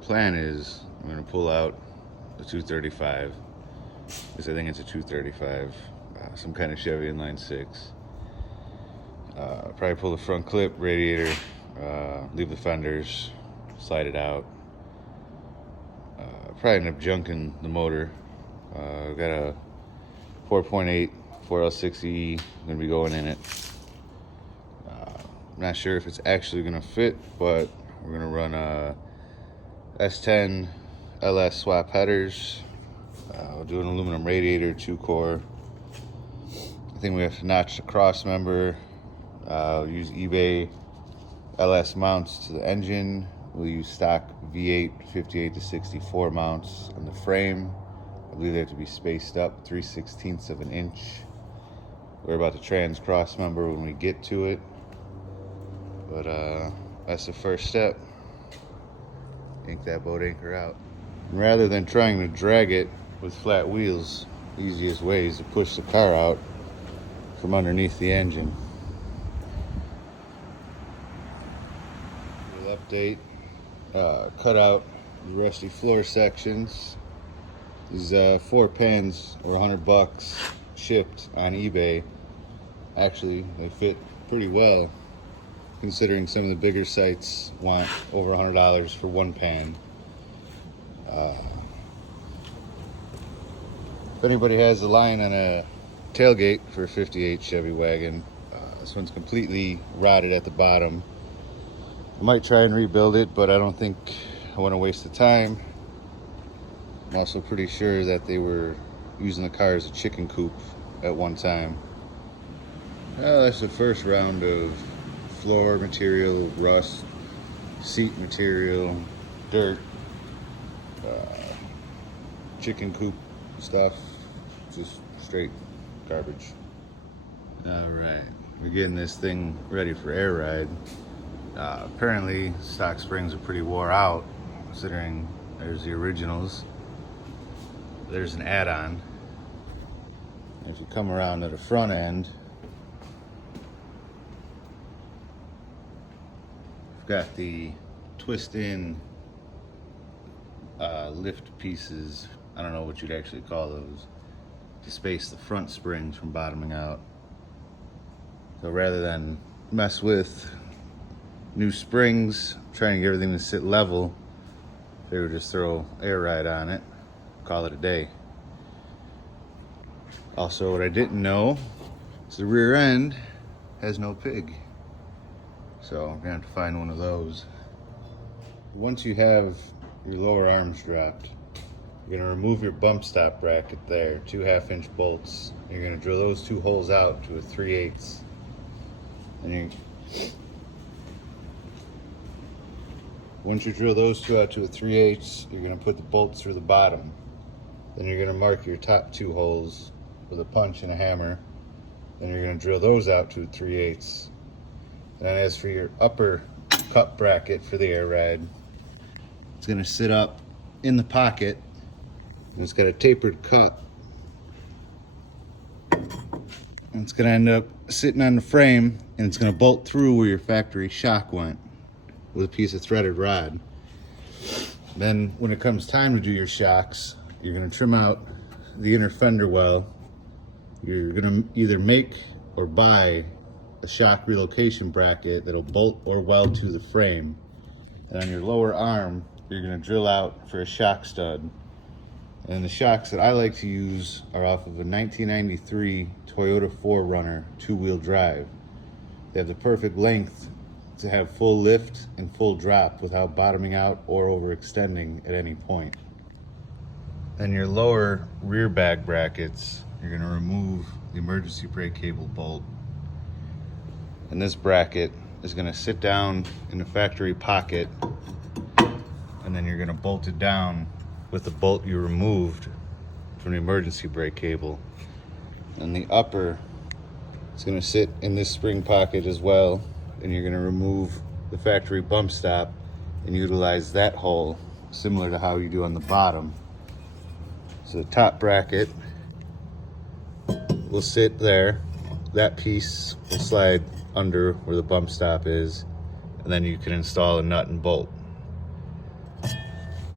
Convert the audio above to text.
plan is I'm gonna pull out the 235, because I think it's a 235, some kind of Chevy inline six. Probably pull the front clip, radiator, leave the fenders, slide it out. Probably end up junking the motor. I've got a 4.8 4L60 gonna be going in it. I'm not sure if it's actually gonna fit, but we're gonna run S10 LS swap headers. We'll do an aluminum radiator, 2-core. I think we have to notch the cross member. Use eBay LS mounts to the engine. We'll use stock V8 58 to 64 mounts on the frame. I believe they have to be spaced up 3/16 of an inch. We're about to trans cross member when we get to it, but that's the first step. Yank that boat anchor out. Rather than trying to drag it with flat wheels, the easiest way is to push the car out from underneath the engine. We'll update, cut out the rusty floor sections. These 4 pans were $100 shipped on eBay. Actually, they fit pretty well, considering some of the bigger sites want over $100 for 1 pan. If anybody has a line on a tailgate for a 58 Chevy wagon, this one's completely rotted at the bottom. I might try and rebuild it, but I don't think I want to waste the time. I'm also pretty sure that they were using the car as a chicken coop at one time. Well, that's the first round of floor material, rust, seat material, dirt, chicken coop stuff, just straight garbage. All right, we're getting this thing ready for air ride. Apparently stock springs are pretty wore out, considering there's the originals. There's an add-on. If you come around to the front end, we've got the twist-in lift pieces. I don't know what you'd actually call those, to space the front springs from bottoming out. So rather than mess with new springs, trying to get everything to sit level, they would just throw air ride on it, call it a day. Also, what I didn't know is the rear end has no pig, so I'm gonna have to find one of those. Once you have your lower arms dropped, you're gonna remove your bump stop bracket there, 2 1/2-inch bolts. You're gonna drill those 2 holes out to a 3/8. And once you drill those 2 out to a 3/8, you're gonna put the bolts through the bottom. Then you're gonna mark your top 2 holes with a punch and a hammer. Then you're gonna drill those out to a 3/8. And then as for your upper cup bracket for the air ride, it's gonna sit up in the pocket, and it's got a tapered cut. And it's gonna end up sitting on the frame, and it's gonna bolt through where your factory shock went with a piece of threaded rod. Then when it comes time to do your shocks, you're gonna trim out the inner fender well. You're gonna either make or buy a shock relocation bracket that'll bolt or weld to the frame. And on your lower arm, you're gonna drill out for a shock stud. And the shocks that I like to use are off of a 1993 Toyota 4Runner 2-wheel drive. They have the perfect length to have full lift and full drop without bottoming out or overextending at any point. Then your lower rear bag brackets, you're gonna remove the emergency brake cable bolt. And this bracket is gonna sit down in the factory pocket, and then you're gonna bolt it down with the bolt you removed from the emergency brake cable. And the upper is gonna sit in this spring pocket as well, and you're gonna remove the factory bump stop and utilize that hole similar to how you do on the bottom. So the top bracket will sit there, that piece will slide under where the bump stop is, and then you can install a nut and bolt.